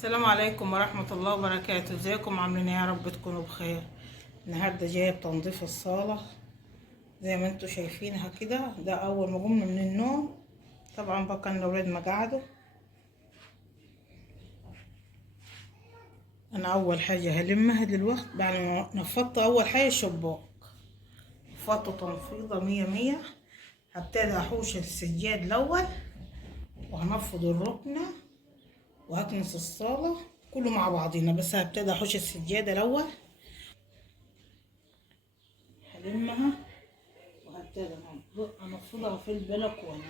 السلام عليكم ورحمة الله وبركاته. ازيكم عاملين ايه؟ يا رب تكونوا بخير. النهاردة جاية بتنظيف الصالة زي ما انتوا شايفينها كده. ده اول ما قمنا من النوم. طبعا بقى كان الاولاد ما قعدوا. انا اول حاجة هلمها دلوقتي بعد ما نفضت اول حاجة الشباك. نفضته تنفيضة مية مية. هبتدي احوش السجاد الاول وهنفض الركنة وهكنس الصالة كله مع بعضينا، بس هبتدي احوش السجادة الاول. هلمها وهبتدي انفضها في البلكونه.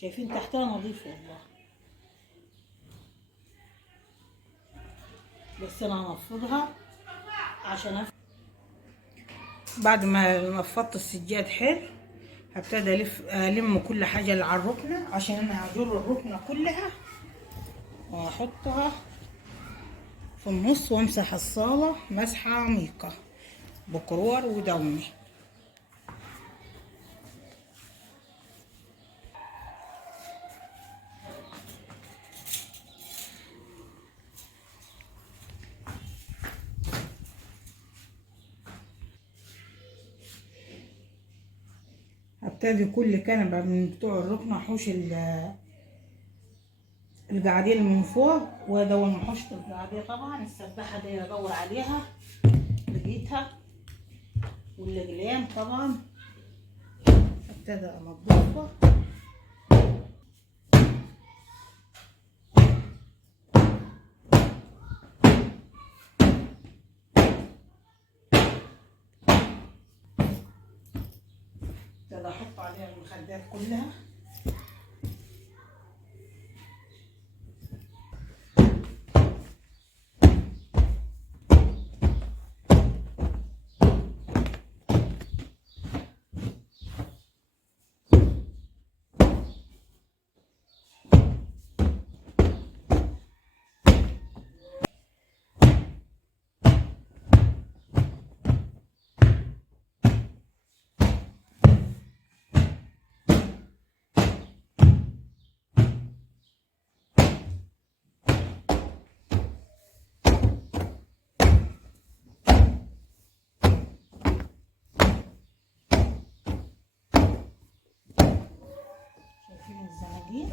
شايفين تحتها نظيف والله، بس انا هنفضها عشان بعد ما نفضت السجاد حلو هبتدي الم كل حاجه اللي على الركنه، عشان انا هجر الركنه كلها وهحطها في النص وامسح الصاله مسحه عميقه بكرور ودومي. هبتدي كل كنبه من بتوع الركنه احوش القعدية من فوق، وادور محوشة القعدية. طبعا السباحة دي ادور عليها لقيتها، والاقلام طبعا ابتدى انضفها. ابتدى احط عليها المخدات كلها. شايفين الزناجير؟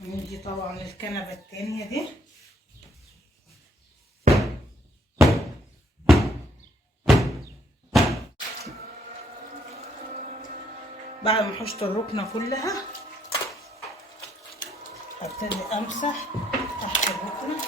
ونيجي طبعا الكنبة التانية دي. بعد ما حشت الركنة كلها هبتدي امسح تحت الركنة.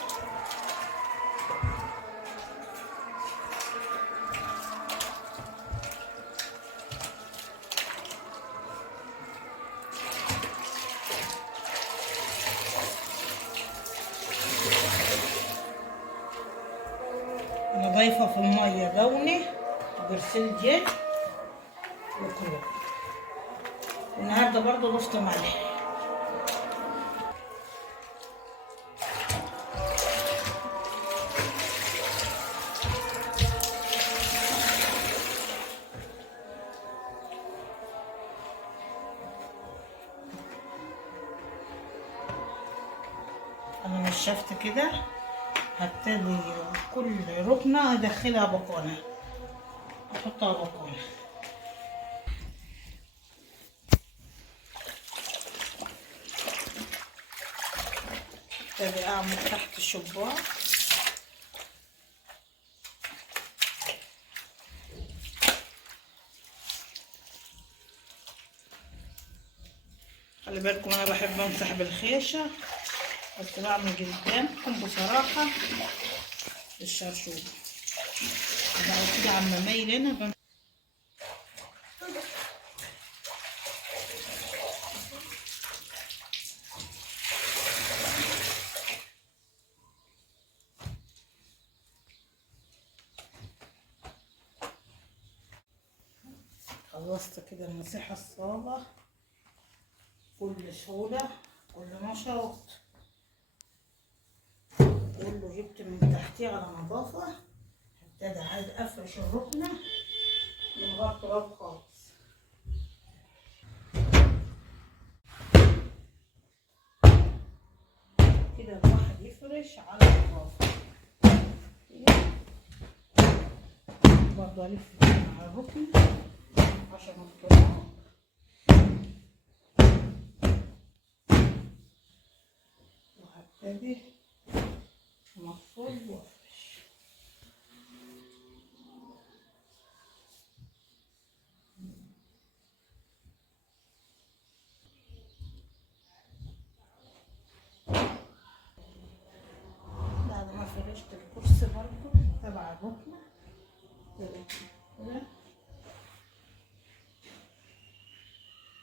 انا ضايفة في المية دوني وبرسيل جيت وكرو، والنهارده برضو ضفت ملح. انا نشفت كده. هبتدي كل ركنة ادخلها بقونة، احطها بقونة. ابتدي اعمل تحت الشباك. خلي بالكم انا بحب امسح بالخيشة، بس بعمل قدامكم بصراحة بالشرشوبة. بعد كده عم مايل هنا خلصت كده المساحة الصالة كل سهولة كل نشاط كله. جبت من تحتيه على نظافة. هبتدي عايز افرش الركنة من غير تراب خالص. كده الواحد يفرش على نظافة. برضه الف على الركن عشان التراب. وهبتدي انفض وافرش. بعد ما فرشت الكرسي برضه تبع الركنة كده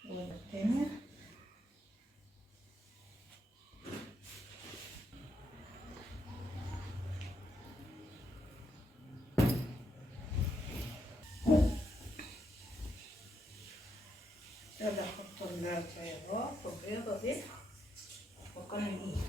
والتانية. ابتدي احط الخيارات والبيضة دي مكان الايد.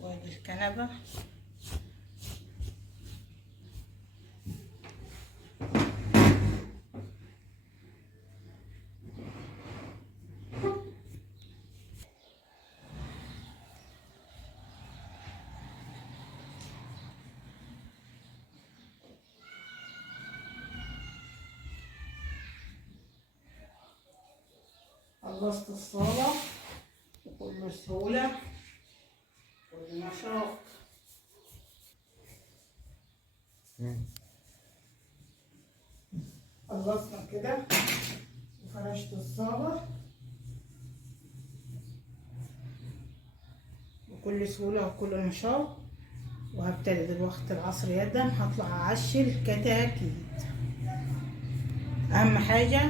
وادي الكنبة. خلصت الصالة بكل سهولة كل نشاط. خلصنا كده وفرشت الصالة بكل سهولة وكل نشاط. وهبتدي دلوقتي العصر يدا هطلع اعشي الكتاكيت. اهم حاجة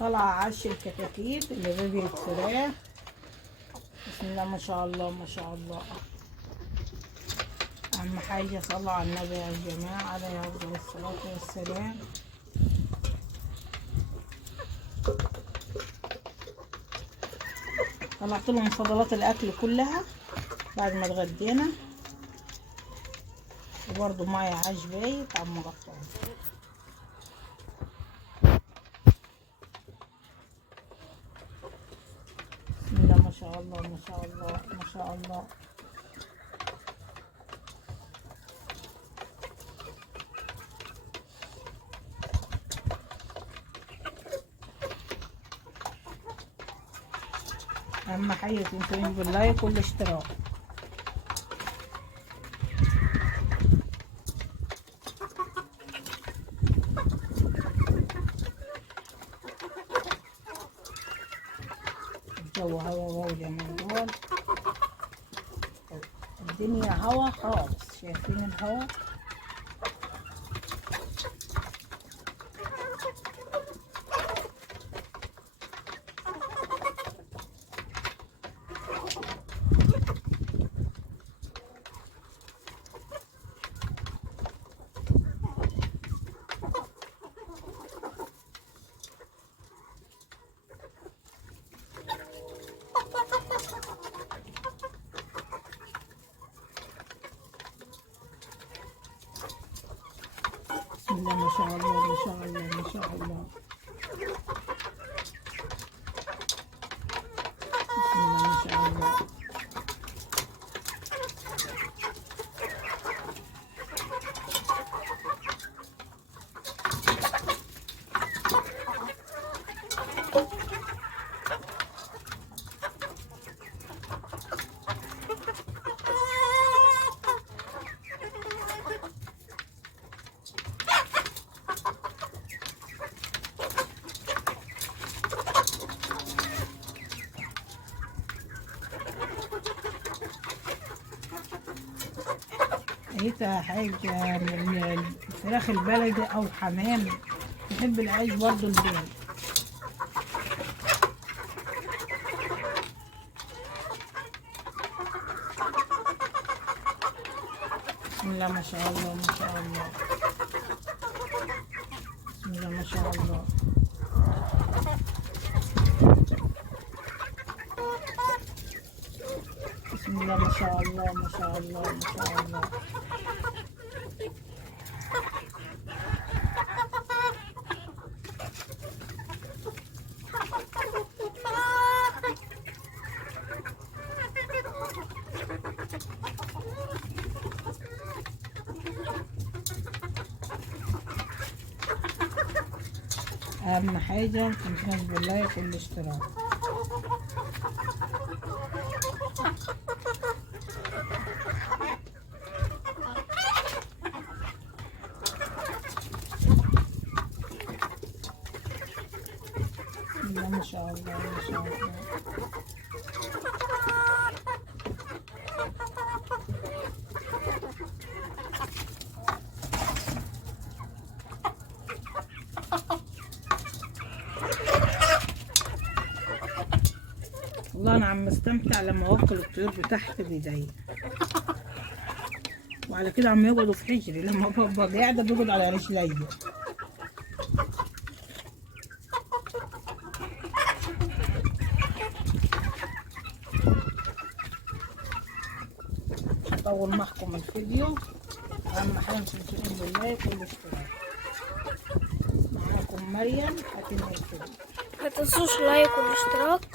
طلع اعشي الكتاكيت اللي بيجي الفراخ. بسم الله ما شاء الله ما شاء الله. اهم حاجة صلوا على النبي يا جماعة عليه افضل الصلاة والسلام. طلعت لهم فضلات الاكل كلها بعد ما اتغدينا. وبرضه معي عيش بايت عم مقطعه. بسم الله ما شاء الله ما شاء الله ما شاء الله. اهم حاجه تنسوني باللايك والاشتراك. الجو هوا غولي من دول. الدنيا هوا خالص. شايفين الهوا. بسم الله ما شاء الله ما شاء الله ما شاء الله. بسم الله ما شاء الله. خليتها حاجة من الفراخ البلدي أو حمام. بحب العيش برضو البلدي. بسم الله ما شاء الله ما شاء الله. بسم الله ما شاء الله. بسم الله ما شاء الله ما شاء الله ما شاء الله. أهم حاجة متنسوناش باللايك والاشتراك. بسم الله ما شاء الله ما شاء الله. والله انا عم استمتع لما اوكل الطيور بتحت بايديا، وعلى كده عم يقعدوا في حجري. لما ببقى قاعده بيقعد على رجليا. اطول معكم الفيديو. اهم حاجه متنسونيش باللايك والاشتراك. معاكم مريم هتنهي الفيديو. ما تنسوش اللايك والاشتراك،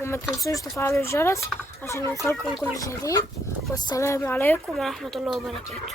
وما تنسوش تفعلوا الجرس عشان يوصلكم كل جديد. والسلام عليكم ورحمة الله وبركاته.